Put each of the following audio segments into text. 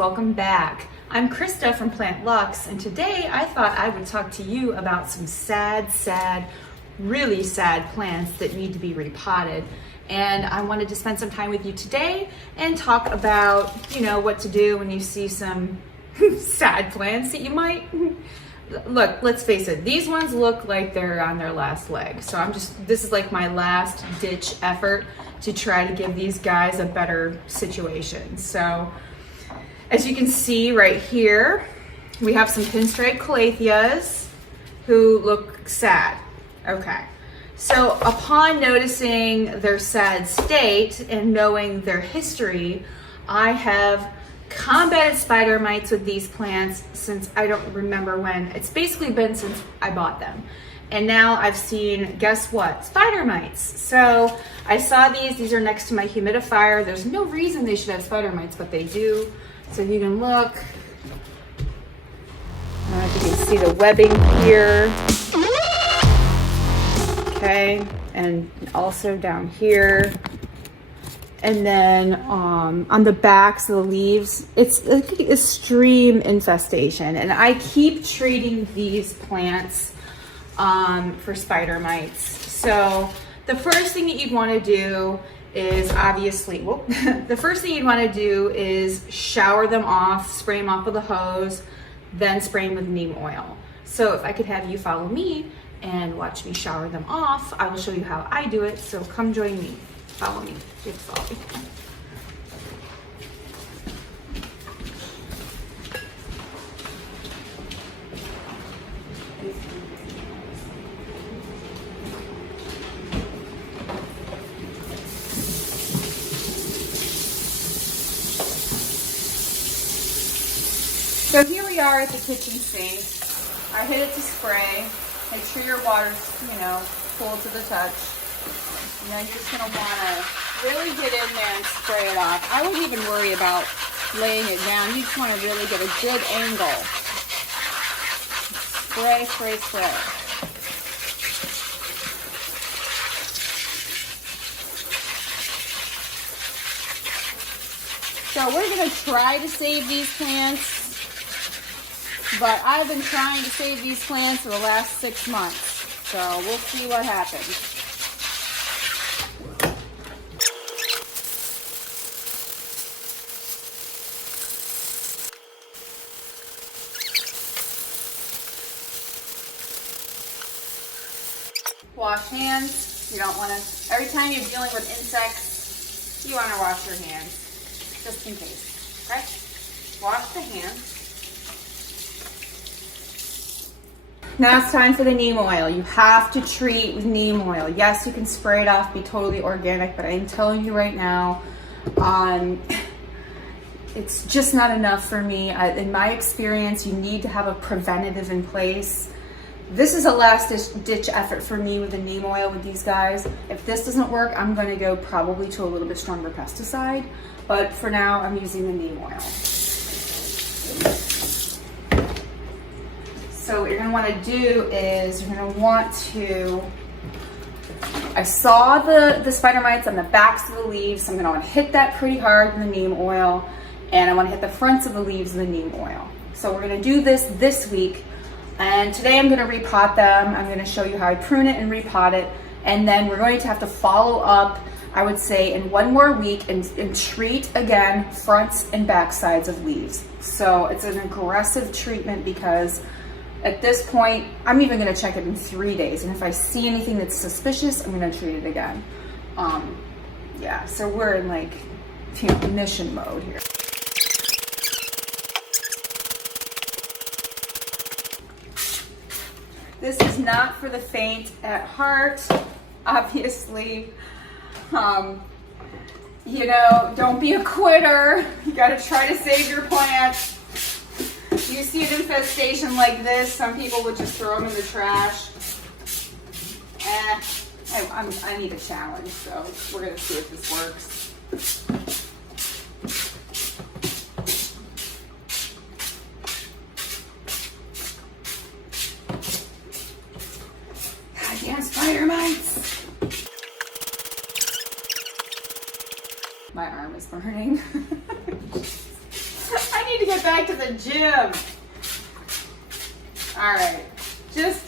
welcome back. I'm Krista from Plant Lux, and today I thought I would talk to you about some sad, really sad plants that need to be repotted. And I wanted to spend some time with you today and talk about, what to do when you see some sad plants that you might, look, let's face it, these ones look like they're on their last leg. So this is like my last ditch effort to try to give these guys a better situation. So as you can see right here, we have some pinstripe calatheas who look sad. Okay. So upon noticing their sad state and knowing their history, I have combated spider mites with these plants since I don't remember when. It's basically been since I bought them. And now I've seen, guess what? Spider mites. So I saw these are next to my humidifier. There's no reason they should have spider mites, but they do. So if you can look, I don't know if you can see the webbing here. Okay, and also down here. And then on the backs of the leaves, it's like a stream infestation. And I keep treating these plants for spider mites. So the first thing that you'd want to do is obviously, the first thing you'd want to do is shower them off, spray them off with a hose, then spray them with neem oil. So if I could have you follow me and watch me shower them off, I will show you how I do it. So come join me, follow me, you have to follow me. So here we are at the kitchen sink. I hit it to spray. Make sure your water's, cool to the touch. And then you're just gonna wanna really get in there and spray it off. I wouldn't even worry about laying it down. You just wanna really get a good angle. Spray, spray, spray. So we're gonna try to save these plants. But I've been trying to save these plants for the last 6 months, so we'll see what happens. Wash hands. You don't want to, every time you're dealing with insects, you want to wash your hands, just in case, okay? Wash the hands. Now it's time for the neem oil. You have to treat with neem oil. Yes, you can spray it off, be totally organic, but I'm telling you right now, it's just not enough for me. In my experience, you need to have a preventative in place. This is a last ditch effort for me with the neem oil with these guys. If this doesn't work, I'm gonna go probably to a little bit stronger pesticide, but for now, I'm using the neem oil. So what you're gonna wanna do is you're gonna want to, I saw the spider mites on the backs of the leaves, so I'm gonna wanna hit that pretty hard in the neem oil, and I wanna hit the fronts of the leaves in the neem oil. So we're gonna do this week, and today I'm gonna repot them. I'm gonna show you how I prune it and repot it, and then we're going to have to follow up, I would say, in 1 more week and treat again fronts and back sides of leaves. So it's an aggressive treatment because at this point, I'm even gonna check it in 3 days. And if I see anything that's suspicious, I'm gonna treat it again. Yeah, so we're in like, mission mode here. This is not for the faint at heart, obviously. Don't be a quitter. You gotta try to save your plant. You see an infestation like this, some people would just throw them in the trash. I need a challenge, so we're gonna see if this works. Goddamn spider mites! My arm is burning. I need to get back to the gym. All right, just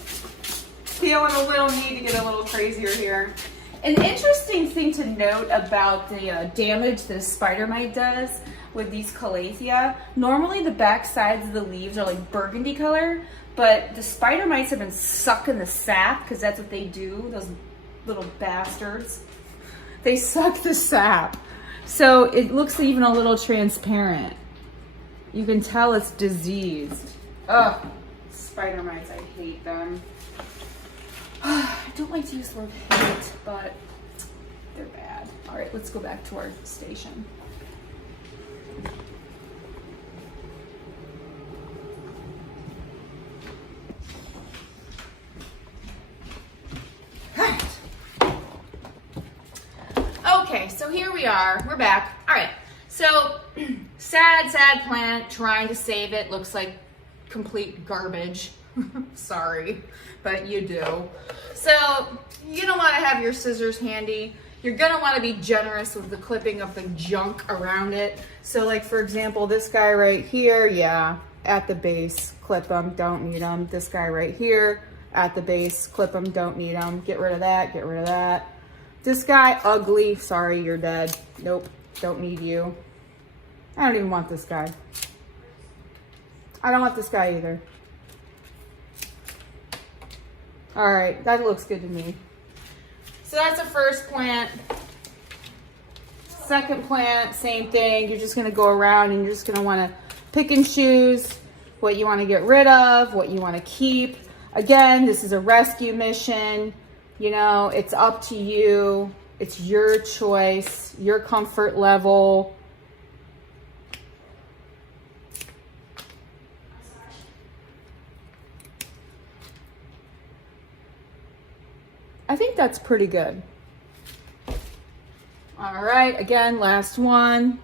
feeling a little need to get a little crazier here. An interesting thing to note about the damage that a spider mite does with these Calathea, normally the back sides of the leaves are like burgundy color, but the spider mites have been sucking the sap, because that's what they do, those little bastards. They suck the sap. So it looks even a little transparent. You can tell it's diseased. Ugh, spider mites, I hate them. I don't like to use the word hate, but they're bad. All right, let's go back to our station. Okay, so here we are, we're back. All right, so sad plant, trying to save it, looks like complete garbage. Sorry, but you do. So you don't want to have your scissors handy. You're gonna want to be generous with the clipping of the junk around it. So like for example, this guy right here, yeah, at the base, clip them, don't need them. This guy right here, at the base, clip them, don't need them. Get rid of that, get rid of that. This guy, ugly, sorry, you're dead. Nope, don't need you. I don't even want this guy. I don't want this guy either. All right, that looks good to me. So that's the first plant. Second plant, same thing. You're just gonna go around and you're just gonna wanna pick and choose what you wanna get rid of, what you wanna keep. Again, this is a rescue mission. You know, it's up to you. It's your choice, your comfort level. I think that's pretty good. All right, again, last one.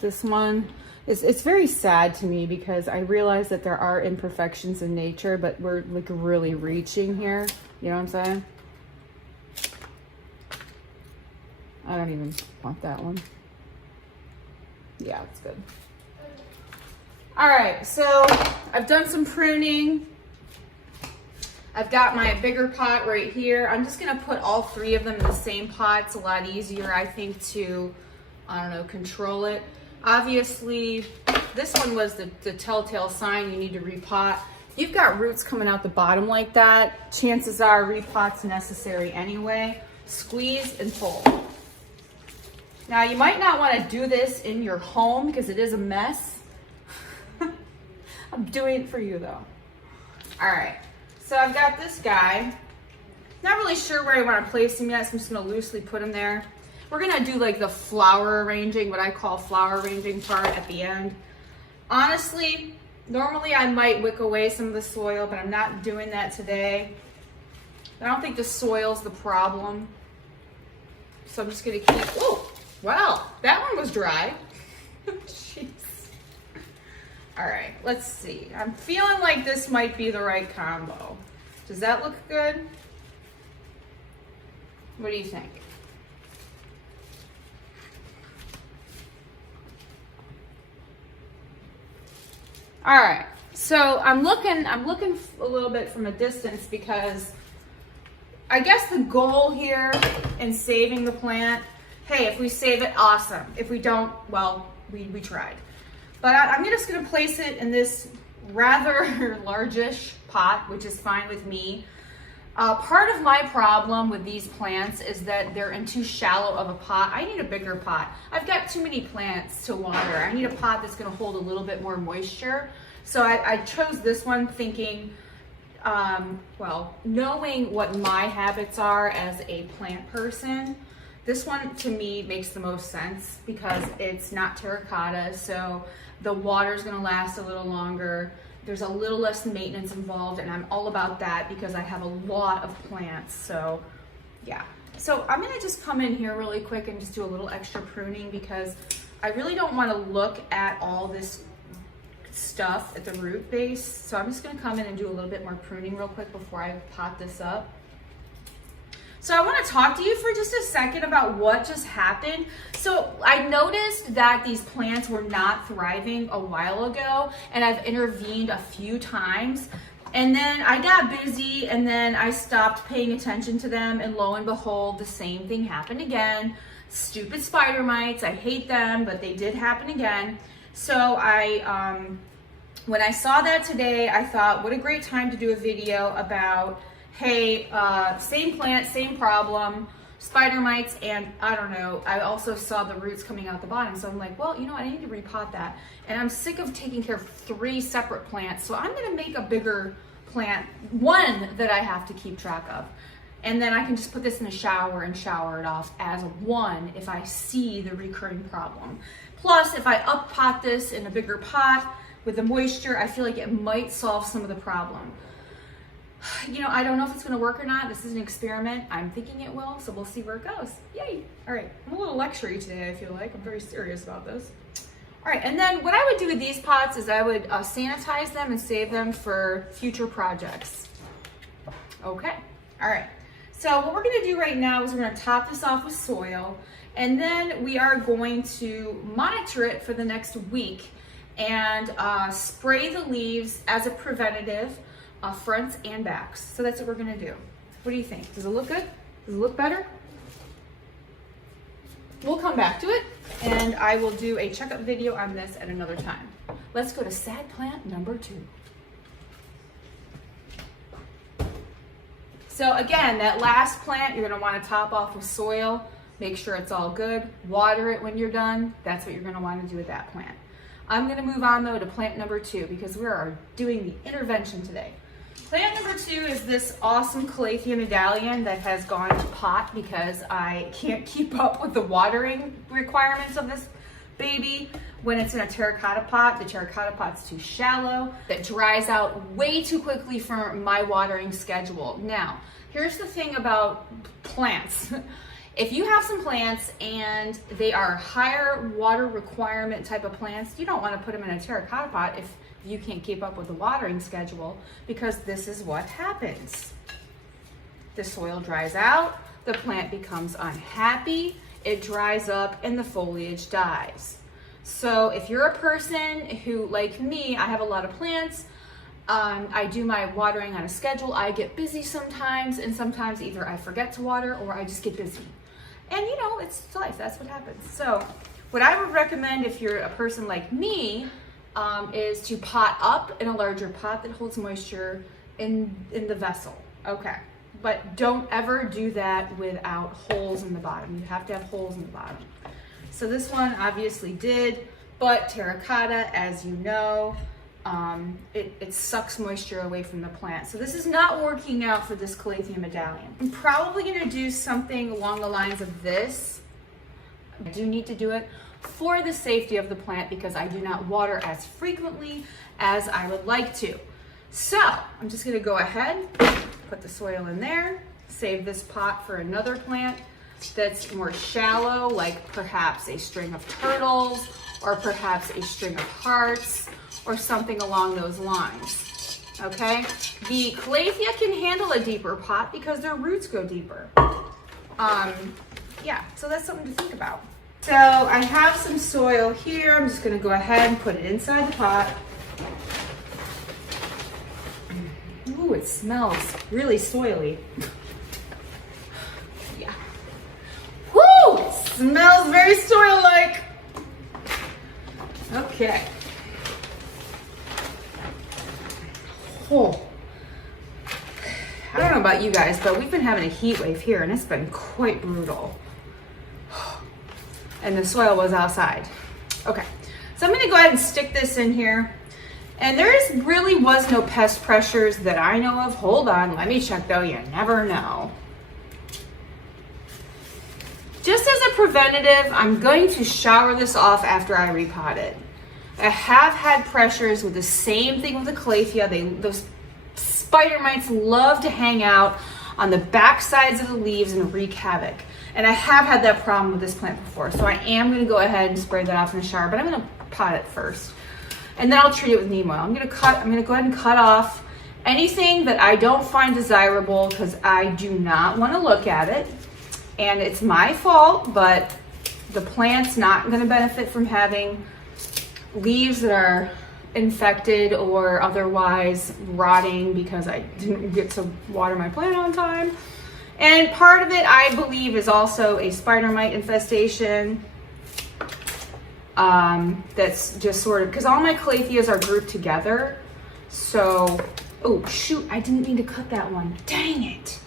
This one is, it's very sad to me because I realize that there are imperfections in nature, but we're like really reaching here. You know what I'm saying? I don't even want that one. Yeah, it's good. All right, so I've done some pruning. I've got my bigger pot right here. I'm just gonna put all three of them in the same pot. It's a lot easier, I think, to, I don't know, control it. Obviously, this one was the telltale sign you need to repot. You've got roots coming out the bottom like that. Chances are repot's necessary anyway. Squeeze and pull. Now, you might not want to do this in your home because it is a mess. I'm doing it for you though. All right, so I've got this guy. Not really sure where I want to place him yet, so I'm just gonna loosely put him there. We're gonna do like the flower arranging, what I call flower arranging part at the end. Honestly, normally I might wick away some of the soil, but I'm not doing that today. I don't think the soil's the problem. So I'm just gonna keep, oh, wow, that one was dry. Jeez. All right, let's see. I'm feeling like this might be the right combo. Does that look good? What do you think? All right, so I'm looking a little bit from a distance because I guess the goal here in saving the plant, hey, if we save it, awesome. If we don't, well, we tried. But I'm just gonna place it in this rather largish pot, which is fine with me. Part of my problem with these plants is that they're in too shallow of a pot. I need a bigger pot. I've got too many plants to water. I need a pot that's gonna hold a little bit more moisture. So I chose this one thinking, well, knowing what my habits are as a plant person, this one to me makes the most sense because it's not terracotta, so the water's gonna last a little longer. There's a little less maintenance involved, and I'm all about that because I have a lot of plants, so yeah. So I'm gonna just come in here really quick and just do a little extra pruning because I really don't wanna look at all this stuff at the root base. So I'm just gonna come in and do a little bit more pruning real quick before I pot this up. So I want to talk to you for just a second about what just happened. So I noticed that these plants were not thriving a while ago, and I've intervened a few times. And then I got busy, and then I stopped paying attention to them, and lo and behold, the same thing happened again. Stupid spider mites, I hate them, but they did happen again. So when I saw that today, I thought, what a great time to do a video about, hey, same plant, same problem, spider mites, and I don't know, I also saw the roots coming out the bottom. So I'm like, well, you know what, I need to repot that. And I'm sick of taking care of 3 separate plants. So I'm gonna make a bigger plant, one that I have to keep track of. And then I can just put this in the shower and shower it off as one if I see the recurring problem. Plus, if I up pot this in a bigger pot with the moisture, I feel like it might solve some of the problem. You know, I don't know if it's gonna work or not. This is an experiment. I'm thinking it will, so we'll see where it goes. Yay. All right, I'm a little lectury today, I feel like. I'm very serious about this. All right, and then what I would do with these pots is I would sanitize them and save them for future projects. Okay, all right. So what we're gonna do right now is we're gonna top this off with soil, and then we are going to monitor it for the next week and spray the leaves as a preventative, fronts and backs. So that's what we're gonna do. What do you think? Does it look good? Does it look better? We'll come back to it, and I will do a checkup video on this at another time. Let's go to sad plant number 2. So again, that last plant, you're gonna wanna top off with soil, make sure it's all good, water it when you're done. That's what you're gonna wanna do with that plant. I'm gonna move on though to plant number 2 because we are doing the intervention today. Plant number 2 is this awesome Calathea medallion that has gone to pot because I can't keep up with the watering requirements of this baby. When it's in a terracotta pot, the terracotta pot's too shallow. That dries out way too quickly for my watering schedule. Now, here's the thing about plants. If you have some plants and they are higher water requirement type of plants, you don't want to put them in a terracotta pot if you can't keep up with the watering schedule, because this is what happens. The soil dries out, the plant becomes unhappy, it dries up, and the foliage dies. So if you're a person who, like me, I have a lot of plants, I do my watering on a schedule, I get busy sometimes, and sometimes either I forget to water or I just get busy. And you know, it's life, that's what happens. So what I would recommend if you're a person like me is to pot up in a larger pot that holds moisture in the vessel, okay? But don't ever do that without holes in the bottom. You have to have holes in the bottom. So this one obviously did, but terracotta, as you know, it sucks moisture away from the plant. So this is not working out for this Calathea medallion. I'm probably gonna do something along the lines of this. I do need to do it for the safety of the plant because I do not water as frequently as I would like to. So I'm just gonna go ahead, put the soil in there, save this pot for another plant that's more shallow, like perhaps a string of turtles or perhaps a string of hearts or something along those lines, okay? The Calathea can handle a deeper pot because their roots go deeper. Yeah, so that's something to think about. So I have some soil here. I'm just gonna go ahead and put it inside the pot. Ooh, it smells really soily. Yeah. Woo! It smells very soil-like. Okay. Oh. I don't know about you guys, but we've been having a heat wave here and it's been quite brutal. And the soil was outside. Okay, so I'm gonna go ahead and stick this in here. And really was no pest pressures that I know of. Hold on, let me check though, you never know. Just as a preventative, I'm going to shower this off after I repot it. I have had pressures with the same thing with the Calathea. Those spider mites love to hang out on the back sides of the leaves and wreak havoc. And I have had that problem with this plant before. So I am gonna go ahead and spray that off in the shower, but I'm gonna pot it first. and then I'll treat it with neem oil. I'm gonna go ahead and cut off anything that I don't find desirable because I do not want to look at it. And it's my fault, but the plant's not going to benefit from having leaves that are infected or otherwise rotting because I didn't get to water my plant on time. And part of it, I believe, is also a spider mite infestation. That's just sort of, because all my calatheas are grouped together. So, oh shoot, I didn't mean to cut that one. Dang it.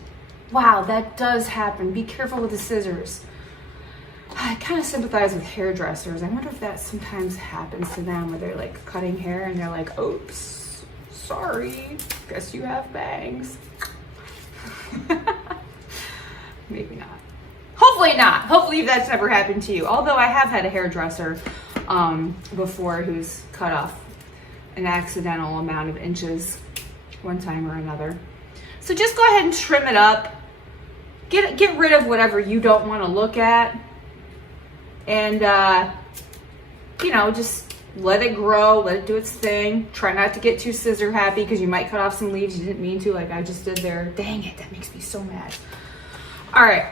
Wow, that does happen. Be careful with the scissors. I kind of sympathize with hairdressers. I wonder if that sometimes happens to them where they're like cutting hair and they're like, oops, sorry, guess you have bangs. Maybe not. Hopefully not. Hopefully that's never happened to you. Although I have had a hairdresser before who's cut off an accidental amount of inches one time or another. So just go ahead and trim it up. Get rid of whatever you don't want to look at. And, you know, just let it grow, let it do its thing. Try not to get too scissor happy because you might cut off some leaves you didn't mean to, like I just did there. Dang it, that makes me so mad. All right,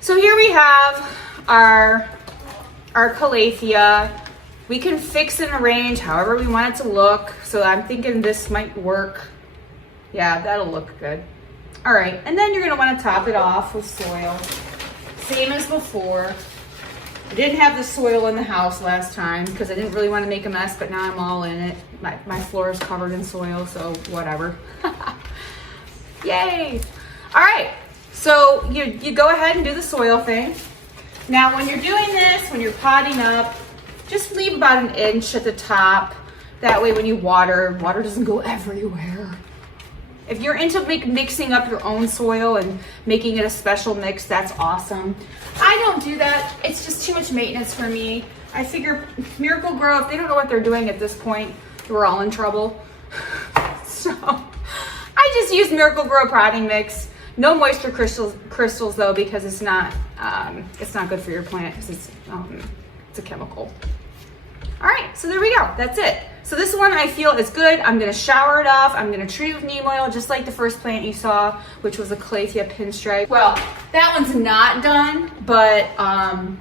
so here we have our Calathea. We can fix and arrange however we want it to look. So I'm thinking this might work. Yeah, that'll look good. All right, and then you're gonna wanna top it off with soil. Same as before. I didn't have the soil in the house last time because I didn't really want to make a mess, but now I'm all in it. My floor is covered in soil, so whatever. Yay! All right, so you go ahead and do the soil thing. Now when you're doing this, when you're potting up, just leave about an inch at the top. That way when you water doesn't go everywhere. If you're into mixing up your own soil and making it a special mix, that's awesome. I don't do that. It's just too much maintenance for me. I figure Miracle Grow, if they don't know what they're doing at this point, we're all in trouble. So I just use Miracle Grow potting mix. No moisture crystals though, because it's not good for your plant because it's a chemical. All right, so there we go. That's it. So this one I feel is good. I'm gonna shower it off. I'm gonna treat it with neem oil, just like the first plant you saw, which was a Calathea pinstripe. Well, that one's not done, but I'm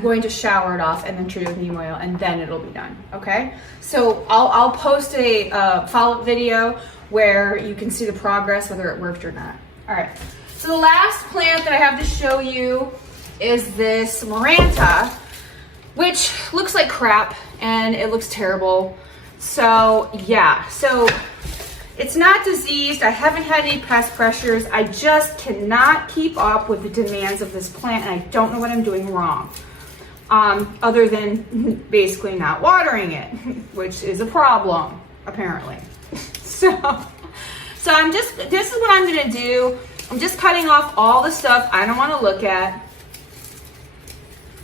going to shower it off and then treat it with neem oil, and then it'll be done, okay? So I'll post a follow-up video where you can see the progress, whether it worked or not. All right, so the last plant that I have to show you is this Maranta, which looks like crap and it looks terrible. So yeah, so it's not diseased. I haven't had any pest pressures. I just cannot keep up with the demands of this plant, and I don't know what I'm doing wrong. Other than basically not watering it, which is a problem, apparently. So this is what I'm gonna do. I'm just cutting off all the stuff I don't wanna look at.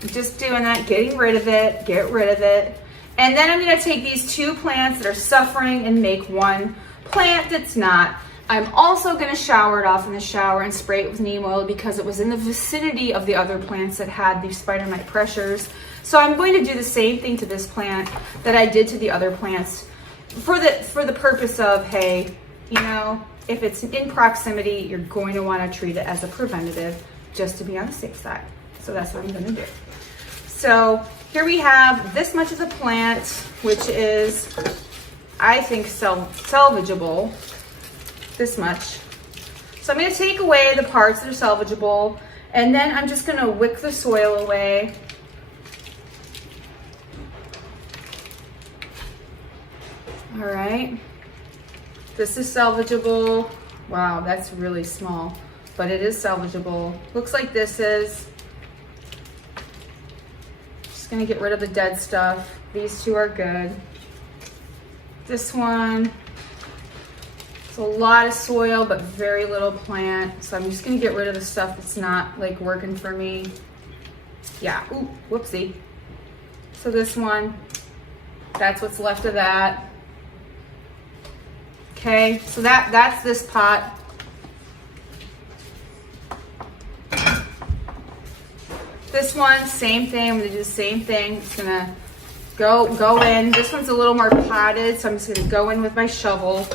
I'm just doing that, getting rid of it, get rid of it. And then I'm gonna take these two plants that are suffering and make one plant that's not. I'm also gonna shower it off in the shower and spray it with neem oil because it was in the vicinity of the other plants that had these spider mite pressures. So I'm going to do the same thing to this plant that I did to the other plants for the purpose of, hey, you know, if it's in proximity, you're going to wanna treat it as a preventative just to be on the safe side. So that's what I'm gonna do. So here we have this much of the plant, which is, I think, salvageable, this much. So I'm gonna take away the parts that are salvageable, and then I'm just gonna wick the soil away. All right, this is salvageable. Wow, that's really small, but it is salvageable. Looks like this is. Just gonna get rid of the dead stuff. These two are good. This one, it's a lot of soil, but very little plant. So I'm just gonna get rid of the stuff that's not like working for me. Yeah, ooh, whoopsie. So this one, that's what's left of that. Okay, so that's this pot. This one, same thing. I'm gonna do the same thing. It's gonna go in. This one's a little more potted, so I'm just gonna go in with my shovel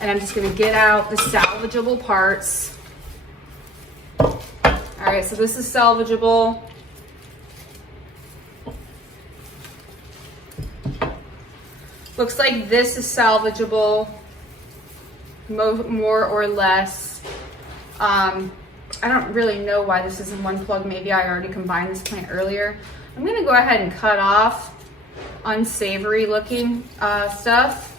and I'm just gonna get out the salvageable parts. All right, so this is salvageable. Looks like this is salvageable, more or less. I don't really know why this is in one plug. Maybe I already combined this plant earlier. I'm gonna go ahead and cut off unsavory looking stuff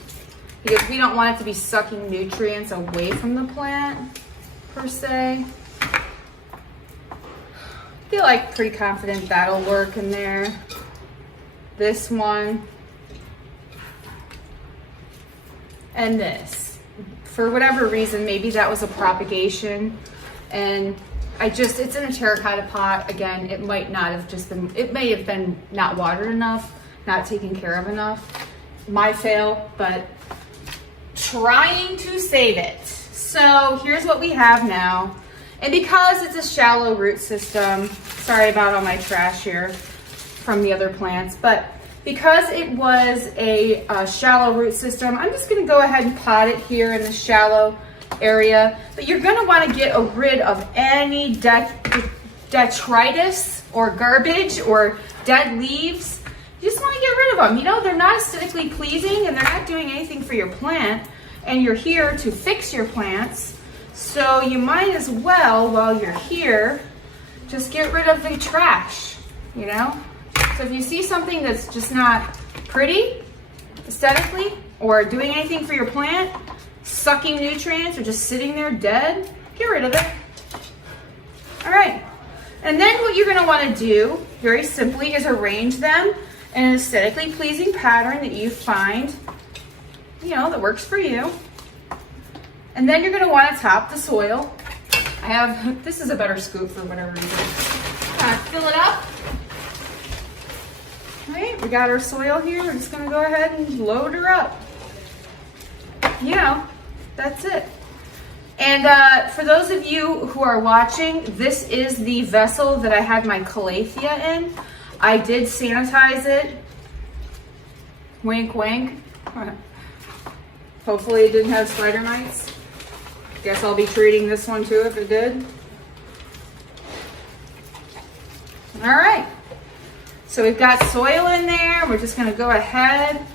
because we don't want it to be sucking nutrients away from the plant per se. I feel like pretty confident that'll work in there. This one and this. For whatever reason, maybe that was a propagation and it's in a terracotta pot. Again, it might not have just been, it may have been not watered enough, not taken care of enough. My fail, but trying to save it. So here's what we have now. And because it's a shallow root system, sorry about all my trash here from the other plants, but because it was a shallow root system, I'm just gonna go ahead and pot it here in the shallow area. But you're gonna wanna get rid of any detritus or garbage or dead leaves. You just wanna get rid of them. You know, they're not aesthetically pleasing and they're not doing anything for your plant, and you're here to fix your plants. So you might as well, while you're here, just get rid of the trash, you know? So if you see something that's just not pretty aesthetically or doing anything for your plant, sucking nutrients or just sitting there dead, get rid of it. All right. And then what you're gonna wanna do, very simply, is arrange them in an aesthetically pleasing pattern that you find, you know, that works for you. And then you're gonna wanna top the soil. This is a better scoop for whatever reason. Fill it up. All right, we got our soil here. We're just gonna go ahead and load her up. You know, that's it. And for those of you who are watching, this is the vessel that I had my Calathea in. I did sanitize it. Wink, wink. Hopefully it didn't have spider mites. Guess I'll be treating this one too if it did. All right. So we've got soil in there. We're just gonna go ahead.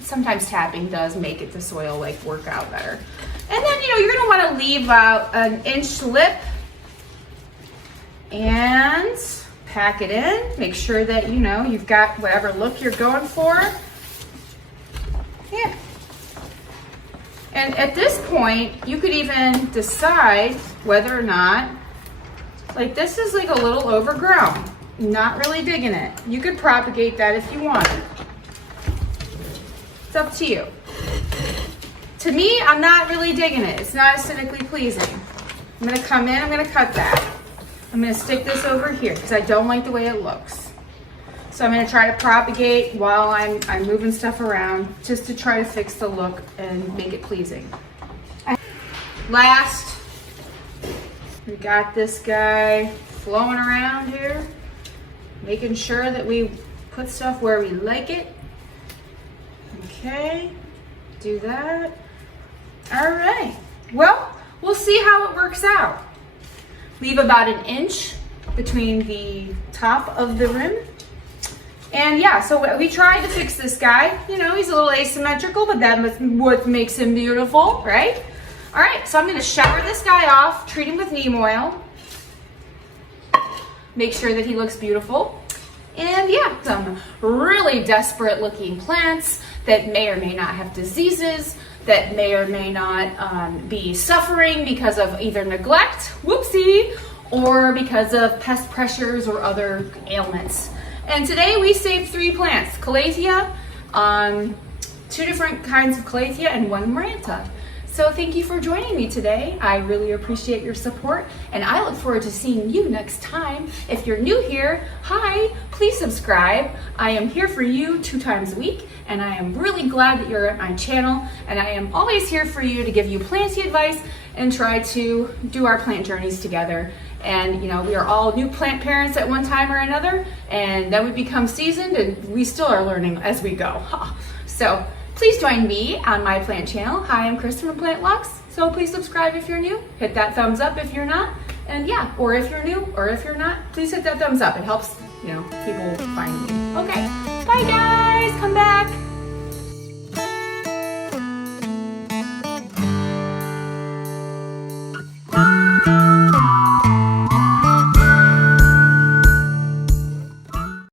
Sometimes tapping does make the soil like work out better. And then, you know, you're gonna wanna leave out an inch lip and pack it in. Make sure that, you know, you've got whatever look you're going for. Yeah. And at this point, you could even decide whether or not, like this is like a little overgrown. Not really digging it. You could propagate that if you want. It's up to you. To me, I'm not really digging it. It's not aesthetically pleasing. I'm gonna come in, I'm gonna cut that. I'm gonna stick this over here because I don't like the way it looks. So I'm gonna try to propagate while I'm moving stuff around just to try to fix the look and make it pleasing. Last, we got this guy flowing around here, making sure that we put stuff where we like it. Okay, do that. All right, well, we'll see how it works out. Leave about an inch between the top of the rim. And yeah, so we tried to fix this guy. You know, he's a little asymmetrical, but that's what makes him beautiful, right? All right, so I'm gonna shower this guy off, treat him with neem oil, make sure that he looks beautiful. And yeah, some really desperate looking plants that may or may not have diseases, that may or may not be suffering because of either neglect, whoopsie, or because of pest pressures or other ailments. And today we saved 3 plants, Calathea, 2 different kinds of Calathea and 1 Maranta. So thank you for joining me today. I really appreciate your support and I look forward to seeing you next time. If you're new here, hi, please subscribe. I am here for you 2 times a week and I am really glad that you're at my channel, and I am always here for you to give you planty advice and try to do our plant journeys together And you know, we are all new plant parents at one time or another, and then we become seasoned, and we still are learning as we go. So please join me on my plant channel. Hi, I'm Krista from Plant Lux. So please subscribe if you're new, hit that thumbs up if you're not, and yeah, or if you're new or if you're not, please hit that thumbs up. It helps, you know, people find me. Okay, bye guys, come back.